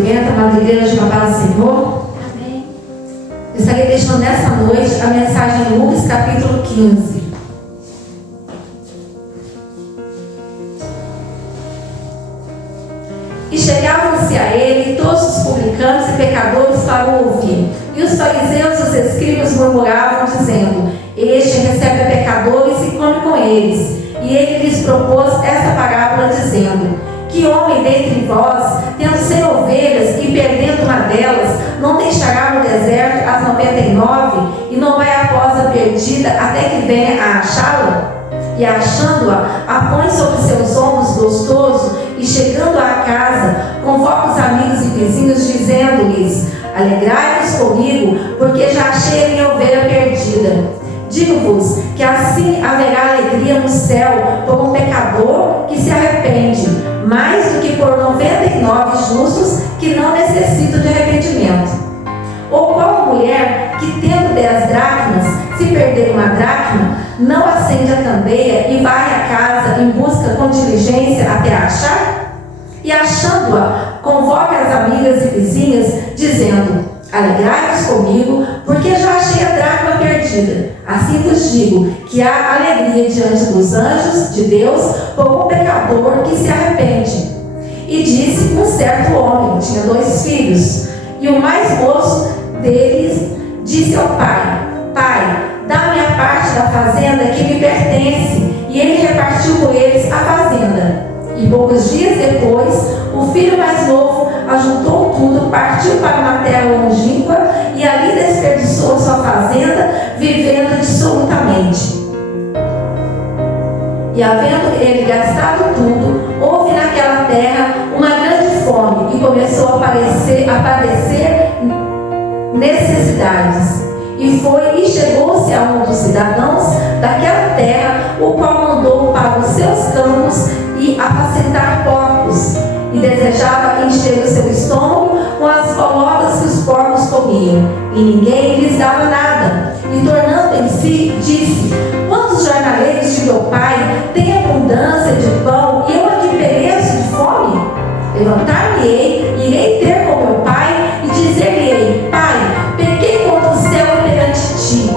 cumprimento, amada igreja, na paz do Senhor. Amém. Eu estarei deixando nessa noite a mensagem de Lucas capítulo 15. E chegavam-se a ele todos os publicanos e pecadores para o ouvir. E os fariseus e os escribas murmuravam, dizendo: Este recebe pecadores e come com eles. E ele lhes propôs esta parábola, dizendo: Que homem dentre vós, tendo 100 ovelhas e perdendo uma delas, não deixará no deserto as 99 e não vai após a perdida até que venha a achá-la? E achando-a, a põe sobre seus ombros gostoso, e chegando à casa, convoca os amigos e vizinhos, dizendo-lhes: Alegrai-vos comigo, porque já achei a minha ovelha perdida. Digo-vos que assim haverá alegria no céu por um pecador que se arrepende, mais do que por 99 justos que não necessitam de arrependimento. Ou qual mulher que, tendo 10 dracmas, se perder uma dracma, não acende a candeia e vai à casa em busca com diligência até a achar? E achando-a, convoca as amigas e vizinhas, dizendo: Alegrai-vos comigo, porque já achei a dracma perdida. Assim vos digo que há alegria diante dos anjos de Deus por um pecador que se arrepende. E disse um certo homem, tinha 2 filhos, e o mais moço deles disse ao pai: Pai, dá-me a parte da fazenda que me pertence. E ele repartiu com eles a fazenda. E poucos dias depois, o filho mais novo ajuntou tudo, partiu para uma terra longínqua e ali desperdiçou sua fazenda, vivendo dissolutamente. E havendo ele gastado tudo, houve naquela terra uma grande fome e começou a padecer necessidades. E foi e chegou-se a um dos cidadãos daquela terra, o qual mandou para os seus campos e apacentar porcos, e desejava encher o seu estômago com as bolordas que os porcos comiam, e ninguém lhes dava nada. E tornando em si, disse: Quantos jornaleiros de meu pai têm abundância de pão, e eu aqui pereço de fome? Levantar-me-ei, irei ter com meu pai, e dizer-lhe-ei: Pai, pequei contra o céu e perante ti,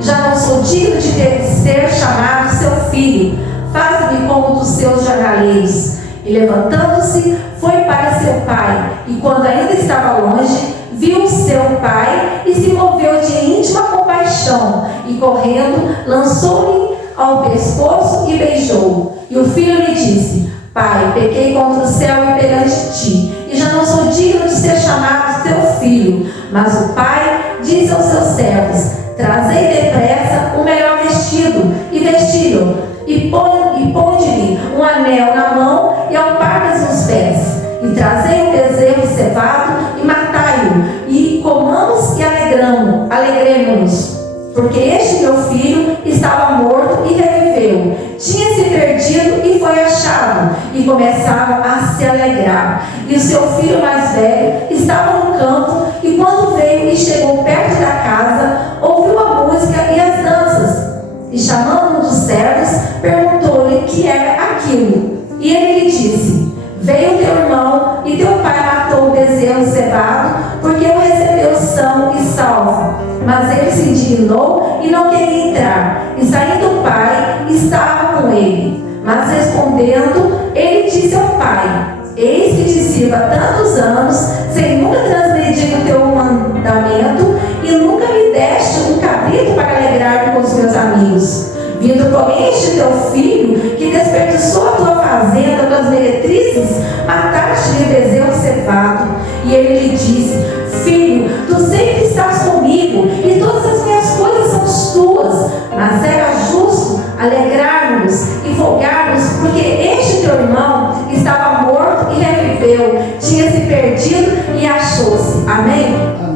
já não sou digno de ser chamado seu filho. Faze-me como dos seus jornaleiros. E levantando-se, foi para seu pai. E quando ainda estava longe, viu seu pai e se moveu de íntima compaixão. E correndo, lançou-lhe ao pescoço e beijou-o. E o filho lhe disse: Pai, pequei contra o céu e perante ti, e já não sou digno de ser chamado teu filho. Mas o pai disse aos seus servos: Trazei depressa o melhor vestido, e vesti-lo. E ponde-lhe um anel na mão e alpargas nos pés. E trazei o bezerro cevado e matai-o. E comamos e alegremo-nos. Porque este meu filho estava morto e reviveu. Tinha se perdido e foi achado. E começaram a se alegrar. E o seu filho mais velho estava no campo. E quando veio e chegou perto da casa, ouviu a música e as danças. E chamando um dos servos, perguntou-lhe que era aquilo. E ele lhe disse: Veio teu irmão, e teu pai matou o bezerro cevado, porque o recebeu são e salvo. Mas ele se indignou e não queria entrar. E saindo o pai, estava com ele. Mas respondendo, ele disse ao pai: Eis que te sirvo há tantos anos, sem nunca transgredir o teu mandamento, e nunca me deste um cabrito para alegrar-me com os meus amigos. Vindo, porém, este teu filho, que desperdiçou a tua fazenda com as meretrizes, mataste-lhe o bezerro cevado. E ele lhe disse: Filho, tu sempre estás comigo, e todas as minhas coisas são tuas. Mas era justo alegrarmos e folgarmos, porque este teu irmão estava morto e reviveu, tinha se perdido e achou-se. Amém? Amém.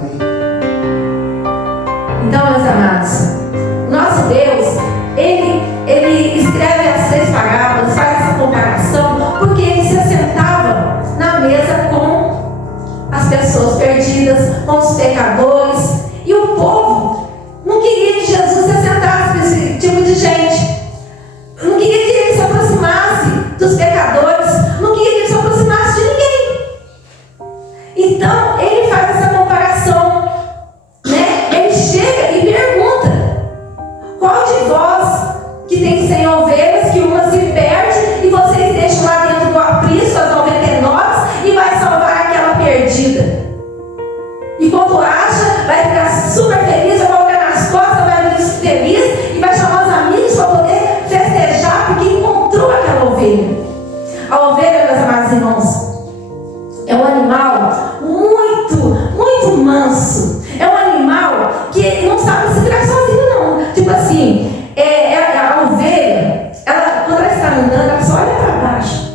Então, meus amados, nosso Deus, Ele escreve as 3 parábolas, faz essa comparação, porque Ele se assentava na mesa com as pessoas perdidas, com os pecadores, e o povo não queria que Jesus se assentasse com esse tipo de gente, não queria que Ele se aproximasse dos pecadores, não queria que Ele se aproximasse de ninguém. amados irmãos, é um animal muito manso. É um animal que não sabe se virar sozinho, não. Tipo assim, a ovelha, quando ela está andando, ela só olha para baixo.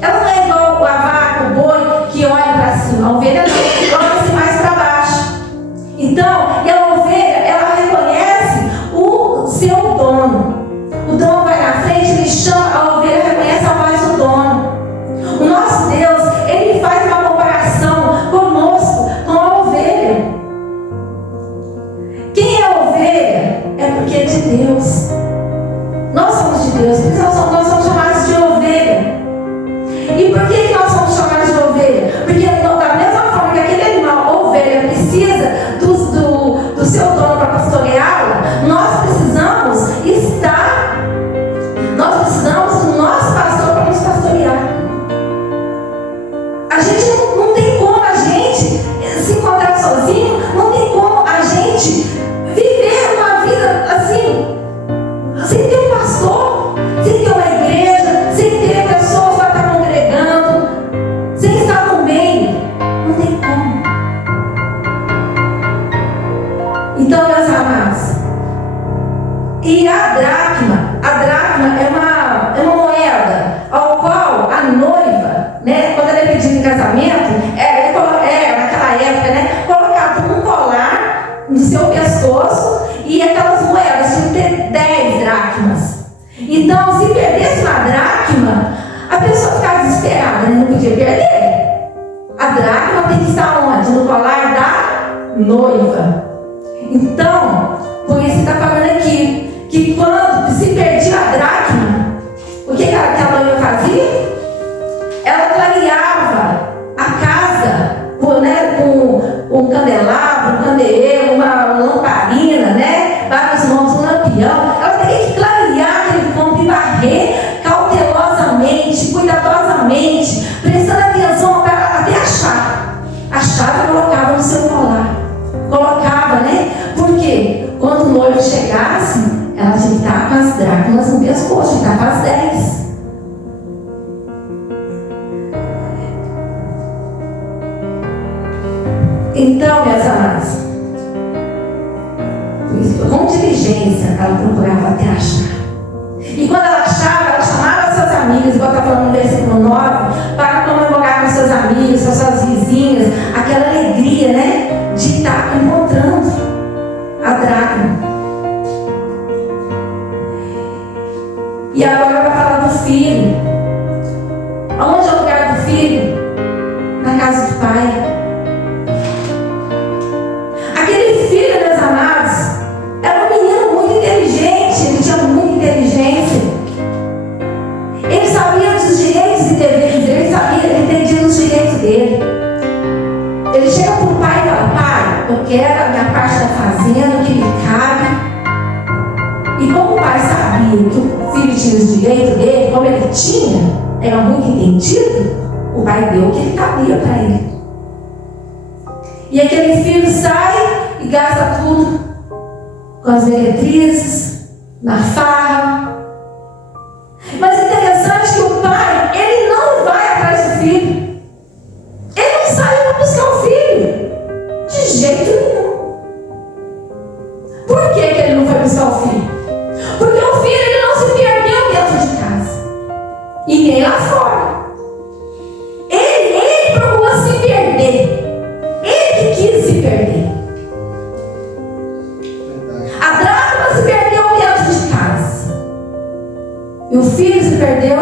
Ela não é igual a vaca, o boi, que olha para cima. A ovelha olha-se mais para baixo. Então, e a ovelha, ela reconhece o seu dono. O dono vai na frente, ele chama, a ovelha reconhece a voz do dono. O nosso Deus, ele faz uma comparação conosco, com a ovelha. Quem é a ovelha? É porque é de Deus. Nós somos de Deus, por isso nós somos chamados de ovelha. E por que nós somos chamados de ovelha? Porque da mesma forma que aquele animal, ovelha, precisa do seu dono para pastoreá-la, nós precisamos do nosso pastor para nos pastorear. A gente não tem como a gente se encontrar sozinho, não tem como a gente viver uma vida assim, sem ter um pastor, sem ter uma igreja, sem ter pessoas para estar congregando, sem estar no meio. Não tem como. Então, meus amados, e a dracma é uma moeda ao qual a noiva, né, quando ela é pedida em casamento, naquela época, né, colocava um colar no seu pescoço e aquelas moedas tinham que ter 10 dracmas. Então, se perdesse uma dracma, a pessoa ficava desesperada, né? Não podia perder. A dracma tem que estar onde? No colar da noiva. Então, por isso que está falando aqui, que quando se perdia a dracma, o que a noiva fazia? Ela clareava a casa com um candelabro, um candeeiro, uma lamparina, né? Vários mãos, um lampião. Ela teria que clarear aquele campo e varrer cautelosamente, cuidadosamente, prestando atenção para até achar. A chave colocava no seu colar. Colocava, né? Porque quando o noivo chegasse, ela tinha que estar com as dracmas no pescoço, tinha que estar com as 10. Então, meus amados, com diligência ela procurava até achar. E quando ela achava, ela chamava seus amigos, igual está falando no versículo 9, para comemorar com seus amigos, com suas vizinhas, aquela alegria, né, de estar encontrando a dracma. E agora vai falar do filho. Aonde é o lugar do filho? Na casa do pai. Aquele filho, meus amados, era um menino muito inteligente, ele tinha muita inteligência. Ele sabia dos direitos e deveres dele, ele entendia os direitos dele. Ele chega para o pai e fala: pai, eu quero a minha parte da fazenda, que me cabe. E como o pai sabia que o filho tinha os direitos dele, como ele tinha, era muito entendido, o pai deu o que ele cabia para ele. E aquele filho sai e gasta tudo com as meretrizes, na farra. Mas é interessante que o pai, ele não vai atrás do filho. Ele não sai para buscar o filho. De jeito nenhum. Por que ele não foi buscar o filho? Porque o filho, ele não se perdeu dentro de casa. E nem lá fora. Ele procurou se perder. Ele que quis se perder. A dracma se perdeu dentro de casa. E o filho se perdeu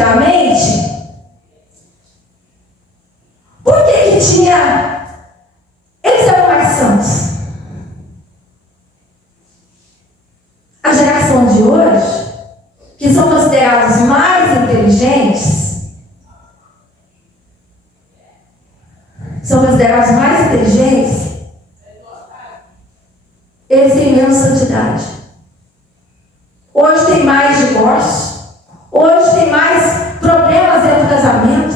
antigamente, por que tinha... Eles eram mais santos. A geração de hoje, que são considerados mais inteligentes, eles têm menos santidade. Hoje tem mais divórcio. Hoje tem mais problemas dentro do casamento.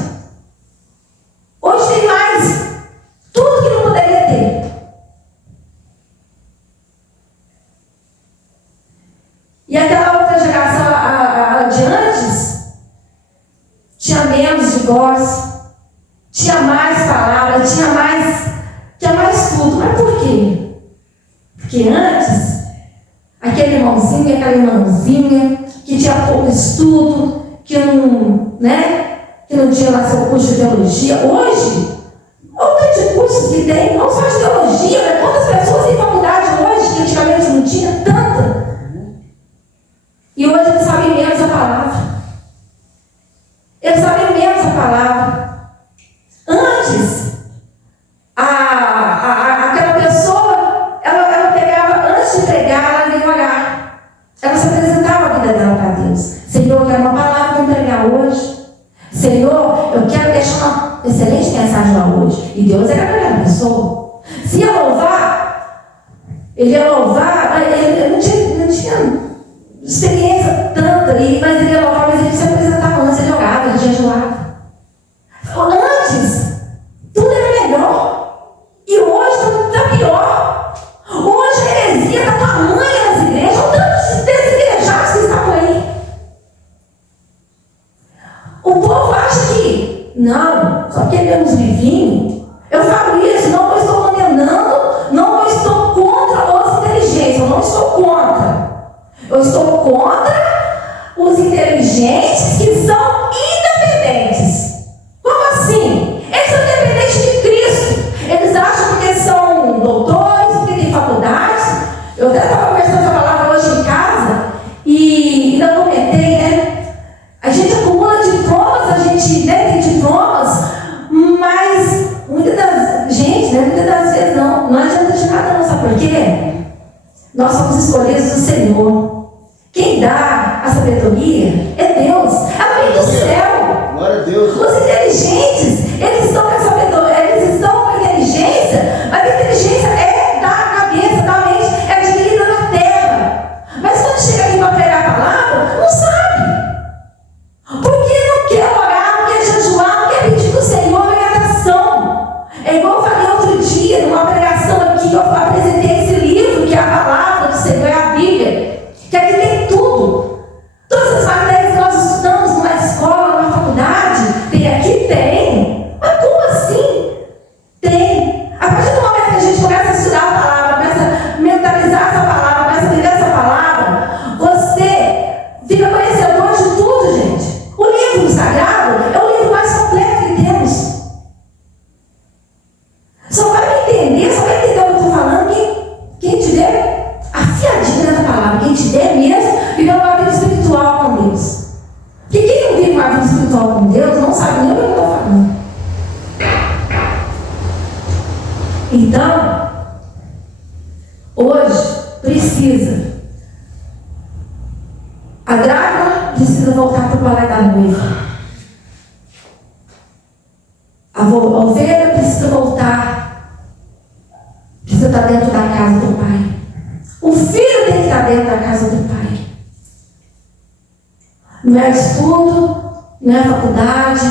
Hoje tem mais tudo que não poderia ter. E aquela outra geração a de antes tinha menos divórcio, tinha mais palavras, tinha mais tudo. Mas por quê? Porque antes, aquele irmãozinho e aquela irmãzinha que tinha pouco estudo, que não tinha lá seu curso de teologia. Hoje, olha o tanto de cursos que tem, não só de teologia, né? Quantas pessoas têm faculdade hoje, que antigamente não tinha tanta. E hoje eles sabem menos a palavra. Eles sabem menos a palavra. Antes, aquela pessoa, ela pegava, antes de pregar, ela vinha orar. Ela se apresentava a vida dela para Deus. Senhor, eu quero uma palavra para pregar hoje. Senhor, eu quero deixar uma excelente mensagem lá hoje. E Deus era aquela pessoa. Se ia louvar, ele não tinha experiência tanta, mas ele ia louvar, mas ele se apresentava antes, ele orava, ele jejuava. Antes, tudo era melhor. E hoje está pior. Hoje a heresia está tamanha nas igrejas, o tanto de desigrejados que estavam aí. O povo acha que, não, só porque lemos livrinho, eu falo isso, não estou condenando, não estou contra os inteligentes, eu não estou contra. Eu estou contra os inteligentes que são independentes. Como assim? Eles são independentes de Cristo. Eles acham que são doutores, que têm faculdades. Eu até estava conversando essa palavra hoje em casa e ainda comentei, né? A gente acumula diplomas, a gente tem diplomas, mas muitas das vezes não adianta de nada, não. Sabe por quê? Nós somos escolhidos do Senhor. Quem dá a sabedoria é Deus. Ela vem do céu. Glória a Deus. Os inteligentes, eles estão com a sabedoria, eles estão com a inteligência, mas a inteligência é da cabeça, da mente, é adquirida na terra. Mas quando chega aqui para pregar a palavra, não sabe. Porque não quer orar, não quer jejuar, não quer pedir para o Senhor orientação. É igual eu falei outro dia, numa pregação aqui, eu apresentei esse livro, que é a palavra do Senhor, é a Bíblia. Que aqui tem tudo. Todas as matérias que nós estudamos numa escola, numa faculdade, tem aqui? Tem. Mas como assim? Tem. A partir do momento que a gente começa a estudar a palavra, começa a mentalizar essa palavra, começa a entender essa palavra, você fica conhecedor de tudo, gente. O livro sagrado é o livro mais completo que temos. Só vai entender o que eu estou falando quem tiver afiadinho nessa palavra, quem tiver mesmo, vivendo uma vida espiritual com Deus. Porque quem não vive uma vida espiritual com Deus não sabe nem o que eu estou falando. Então, hoje a dracma precisa voltar para o palácio da noiva. A ovelha precisa voltar, precisa estar dentro da casa do Pai. O filho tem que estar dentro da casa do Pai. Não é estudo, não é faculdade,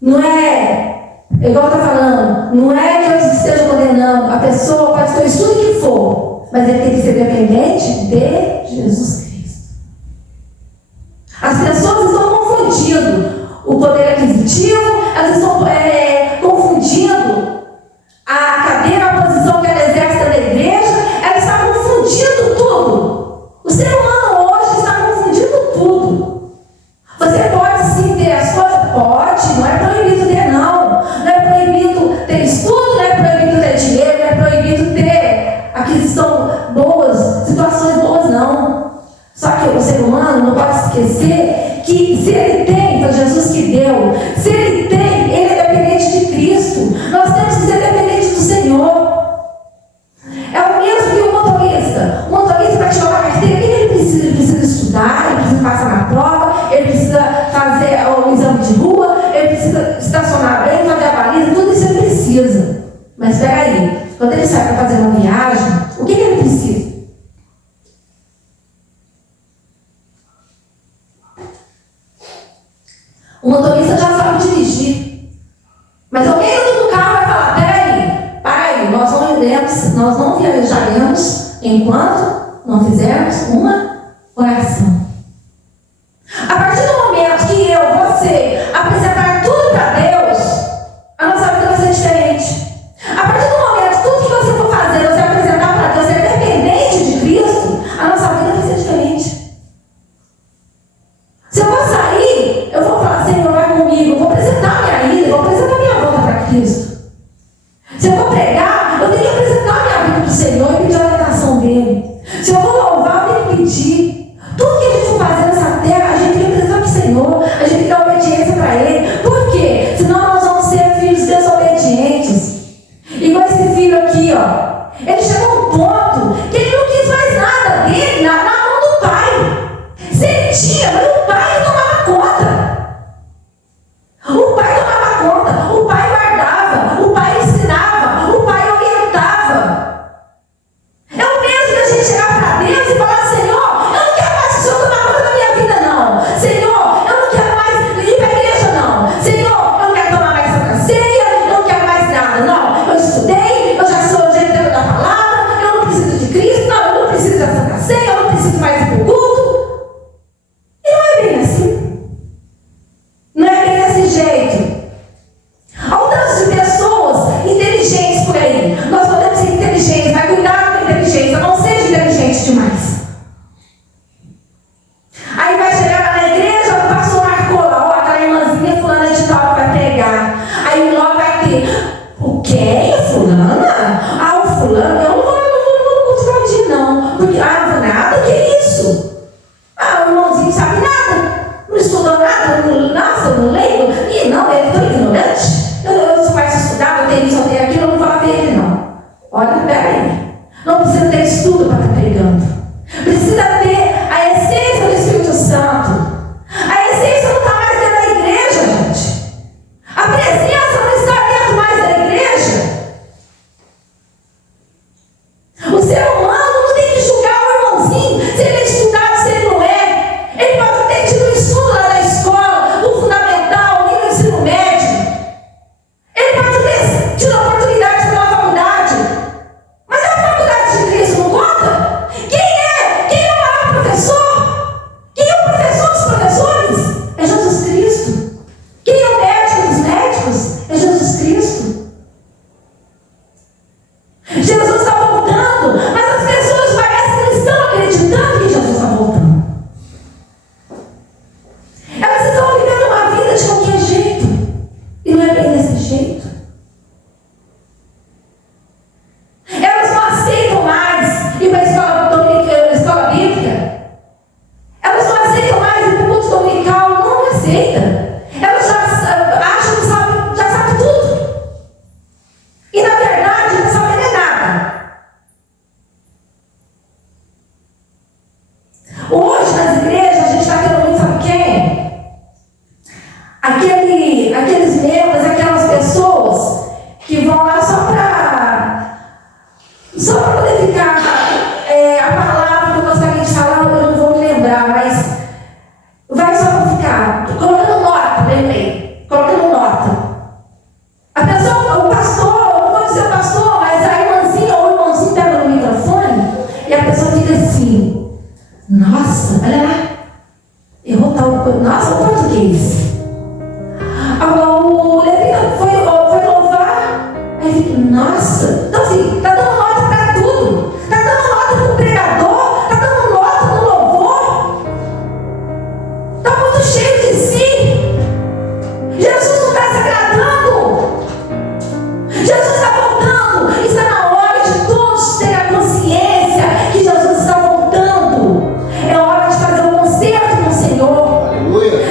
não é igual está falando, não é que eu esteja condenando. A pessoa pode ter o estudo que for, mas ele tem que ser dependente de Jesus Cristo. As pessoas estão confundindo o poder aquisitivo, elas estão confundindo a cadeira, a posição que ela exerce da igreja, ela está confundindo tudo. O ser humano hoje está confundindo tudo. Você pode sim ter as coisas? Pode, não é proibido ter, não. Não é proibido ter estudo, não é proibido ter dinheiro, não é proibido ter aquisição boas, situações boas, não. Só que o ser humano não pode esquecer que se ele tem, foi Jesus que deu, se ele tem, ele é dependente de Cristo. Nós temos que ser dependentes do Senhor. É o mesmo que o motorista. O motorista, para tirar uma carteira, o que ele precisa? Ele precisa estudar, ele precisa passar na prova, ele precisa fazer o exame de rua, ele precisa estacionar bem, fazer a baliza, tudo isso ele precisa. Mas espera aí, quando ele sai para fazer uma viagem, o que ele precisa? O motorista já sabe dirigir. Mas alguém dentro do carro vai falar: peraí, para aí, nós não viajaremos enquanto não fizermos uma oração. A partir do momento que você apresentar tudo para Deus, a nossa vida vai ser diferente. A partir do momento que tudo que você for fazer, você apresentar para Deus, ser dependente de Cristo, a nossa vida vai ser diferente. Se eu vou sair, eu vou falar: Senhor, vai comigo, eu vou apresentar minha ida, eu vou apresentar minha volta para Cristo. Se eu vou pregar, eu tenho que apresentar minha vida para o Senhor e pedir a orientação dele. Se eu vou louvar, eu tenho que pedir. Tudo que a gente for fazer nessa terra, a gente tem que apresentar para o Senhor, a gente tem que dar obediência para Ele. Por quê? Senão nós vamos ser filhos desobedientes. Igual esse filho aqui, ó. Ele chegou a um ponto que ele não quis mais nada dele na mão do pai. Se ele tinha, mas o pai tomava conta. O pai tomava conta, o pai guardava, o pai ensinava, o pai orientava. É o mesmo que a gente chegar para Deus e falar: Senhor, eu não quero mais que o Senhor tomar conta da minha vida, não. Senhor, eu não quero mais ir para a igreja, não. Senhor, eu não quero tomar mais Santa Ceia, eu não quero mais nada, não. Eu estudei, eu já sou o jeito da palavra, eu não preciso de Cristo, não, eu não preciso da Santa Ceia, eu não preciso mais ir para o culto. E não é bem assim. Não é bem desse jeito. Há um tanto de pessoas inteligentes por aí. Nós podemos ser inteligentes, mas cuidado com a inteligência, não seja inteligente demais. Aí vai chegar lá na igreja, o pastor marcou lá: ó, aquela irmãzinha fulana de tal que vai pregar. Aí logo vai ter: o quê? Fulana? Ah, o fulano? Eu não vou no culto de não. Porque, não vou nada, que isso? O irmãozinho não sabe nada, não estudou nada, nossa, eu não leio. E não, ele é tão ignorante. Eu sou mais estudado, eu tenho isso, eu tenho aquilo, eu não vou lá ver ele, não. Olha, peraí. Não precisa ter estudo para estar pregando. Precisa ter a essência do Espírito Santo. A essência não está mais dentro da igreja, gente. A presença não está dentro mais da igreja. O ser humano não tem que julgar o irmãozinho se ele é estudado, se ele não é. Ele pode ter tido um estudo lá na escola, no fundamental, no ensino médio. Ele pode ter tido a oportunidade de ir na faculdade. Mas a faculdade de Cristo não conta? Quem é? Quem é o maior professor? Quem é o professor dos professores? É Jesus Cristo. Quem é o médico dos médicos? É Jesus Cristo. Jesus está voltando, mas as pessoas parecem que não estão acreditando que Jesus está voltando. Elas estão vivendo uma vida de qualquer jeito. E não é bem desse jeito. Elas não aceitam mais ir para a escola bíblica. Elas não aceitam mais ir para o culto dominical. Não aceita. Elas já acham que já sabe tudo. E na verdade não sabem nem nada. Hoje nas igrejas a gente está tendo muito, sabe quem? Aqueles membros, aquelas pessoas que vão lá só para poder ficar. A palavra que eu gostaria de falar, eu não vou me lembrar, mas vai só para ficar colocando nota, lembrei, colocando nota. A pessoa, o pastor, não vou dizer o pastor, mas a irmãzinha ou o irmãozinho pega no microfone e a pessoa fica assim: nossa, olha lá, errou tal coisa, nossa, o português. O Levita foi louvar, aí fica: nossa, então assim, está dando nota para tudo, está dando nota para o pregador, está dando nota no louvor, está muito cheio de si. Jesus não está se agradando. Jesus está voltando. Está na hora de todos terem a consciência que Jesus está voltando. É hora de fazer um concerto com o Senhor. Aleluia.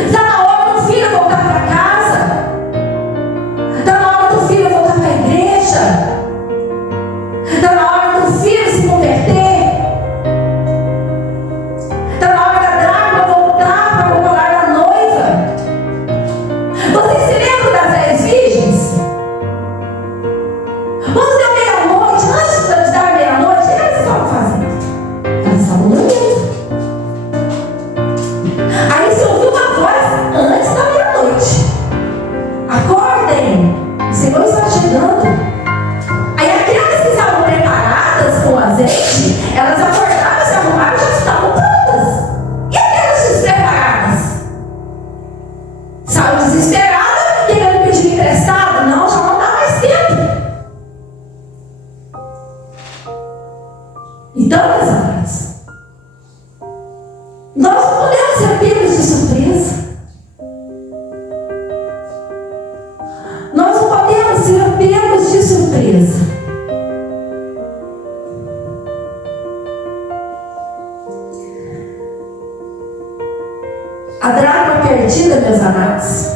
A dracma perdida, meus amados,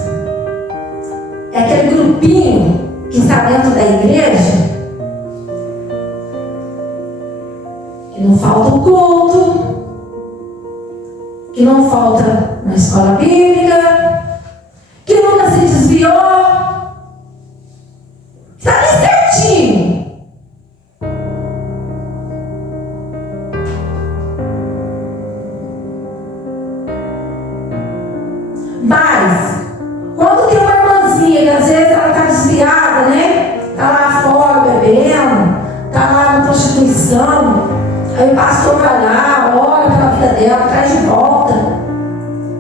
é aquele grupinho que está dentro da igreja, que não falta o culto, que não falta na escola bíblica, que nunca se desviou, está bem certinho. Mas, quando tem uma irmãzinha que às vezes ela está desviada, né? Está lá fora bebendo, está lá na prostituição, aí o pastor vai lá, ora pela vida dela, traz de volta.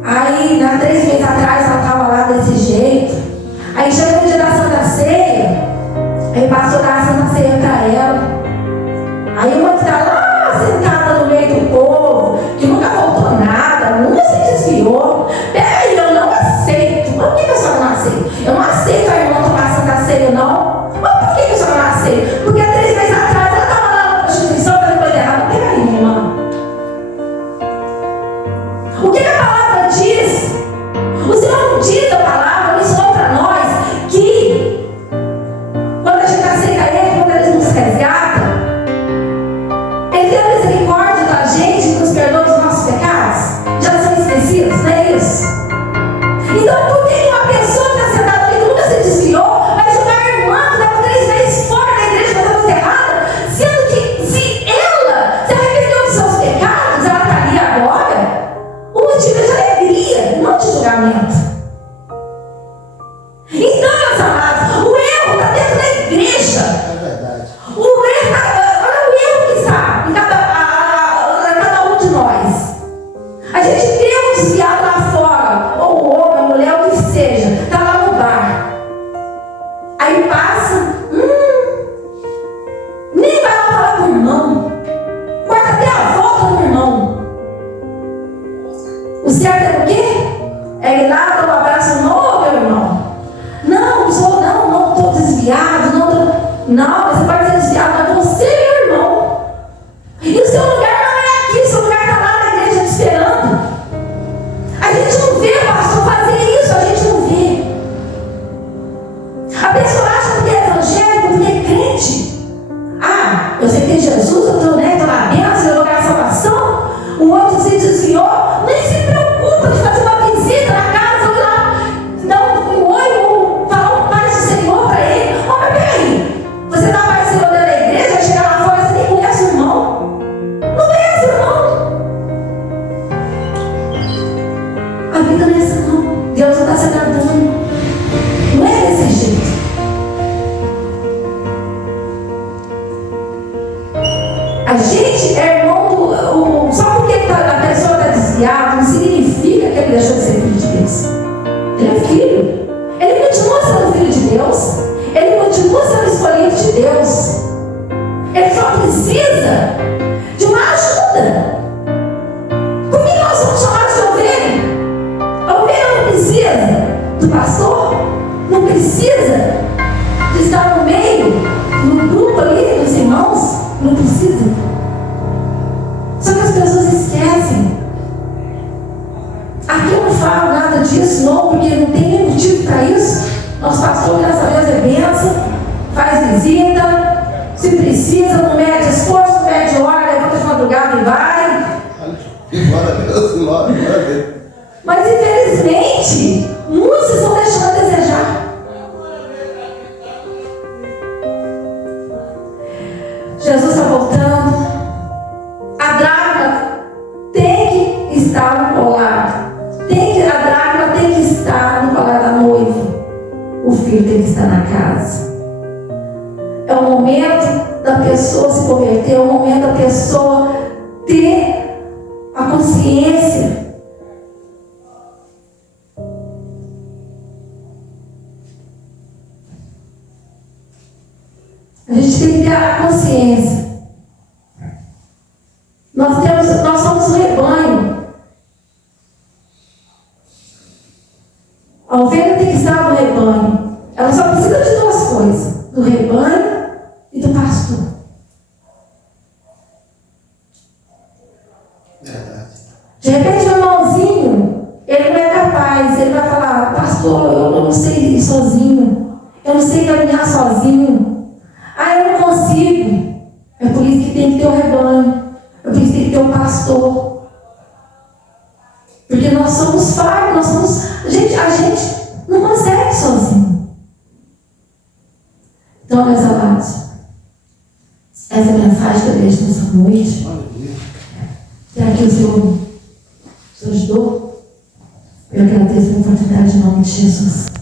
Aí, 3 meses atrás, ela estava lá desse jeito. Aí chega no dia da Santa Ceia, aí o pastor dá a Santa Ceia para ela. Aí uma que está lá sentada no meio do povo, que nunca faltou nada, nunca se desviou. Peraí, eu não aceito. Por que a senhora não aceita? Eu não aceito a irmã tomar Santa Ceia, não. Mas por que a senhora não aceita? Porque 3 meses atrás ela estava lá na prostituição fazendo coisa errada. Peraí, irmã. O que a palavra diz? O Senhor não diz a palavra, Ele ensinou para nós que quando a gente aceita Ele, quando Ele nos resgata, Ele tem a misericórdia da gente e nos perdoa dos nossos pecados. Já são esquecidos, não é isso? Então, por que uma pessoa que está sentada ali, que nunca se desviou, vai julgar a irmã que estava 3 meses fora da igreja fazendo coisa errada, sendo que se ela se arrependeu dos seus pecados, ela está ali agora, o motivo é de alegria, não de julgamento. Então, meus amados, o erro está dentro da igreja. É verdade. O erro está, olha o erro que está em cada um de nós. A gente tem um desviado lá fora, ou o homem, a mulher, o que seja, está lá no bar. Aí passa, nem vai lá falar com o irmão, guarda até a volta do irmão. O certo é o quê? É ir lá, dar um abraço novo, meu irmão. Não estou desviado, não, você pode ser desviado, mas você, meu irmão. E o seu lugar não é aqui, o seu lugar está lá na igreja te esperando. A gente não vê, pastor, fazer isso, a gente não vê. A pessoa acha que é evangélico, porque é crente. Ah, eu aceitei Jesus, eu estou na bênção, eu vou ganhar salvação. O outro se desviou, nem se preocupa de fazer uma visita na casa, ou ir lá, dar um oi, ou falar um Pai do Senhor para ele. Oh, mas peraí, você dá Pai do Senhor dentro da igreja, chega lá fora, você nem conhece o irmão. Não conhece o irmão. A vida não é essa, não. Deus não está se agradando. Não é desse jeito. A gente é irmão só porque a pessoa está desviada, não significa que ele deixou de ser filho de Deus. Ele é filho. Ele continua sendo filho de Deus. Ele continua sendo escolhido de Deus. Ele só precisa de uma ajuda. Por que nós somos chamados de ovelha? A ovelha não precisa do pastor, não precisa de estar no meio, no grupo ali dos irmãos, não precisa. Só que as pessoas esquecem. Aqui eu não falo nada disso, não, porque não tem nem motivo para isso. Nosso pastor, graças a Deus, é bênção, faz visita, se precisa, não mede esforço, não mede hora, levanta de madrugada e vai. Glória a Deus, glória a Deus. Mas infelizmente, muitos estão deixando a desejar. Jesus está voltando. A dracma tem que estar no colar. A dracma tem que estar no colar da noiva. O filho tem que estar na casa. É o momento da pessoa se converter, é o momento da pessoa ter a consciência. A gente tem que ter a consciência. Nós somos o rebanho. A ovelha tem que estar no rebanho. Ela só precisa de 2 coisas: do rebanho e do pastor. Verdade. De repente o irmãozinho, ele não é falhos, nós somos. A gente não consegue sozinho. Então, meus amados, essa mensagem que eu deixo nessa noite. Será que o Senhor ajudou? Eu agradeço a oportunidade em nome de Jesus.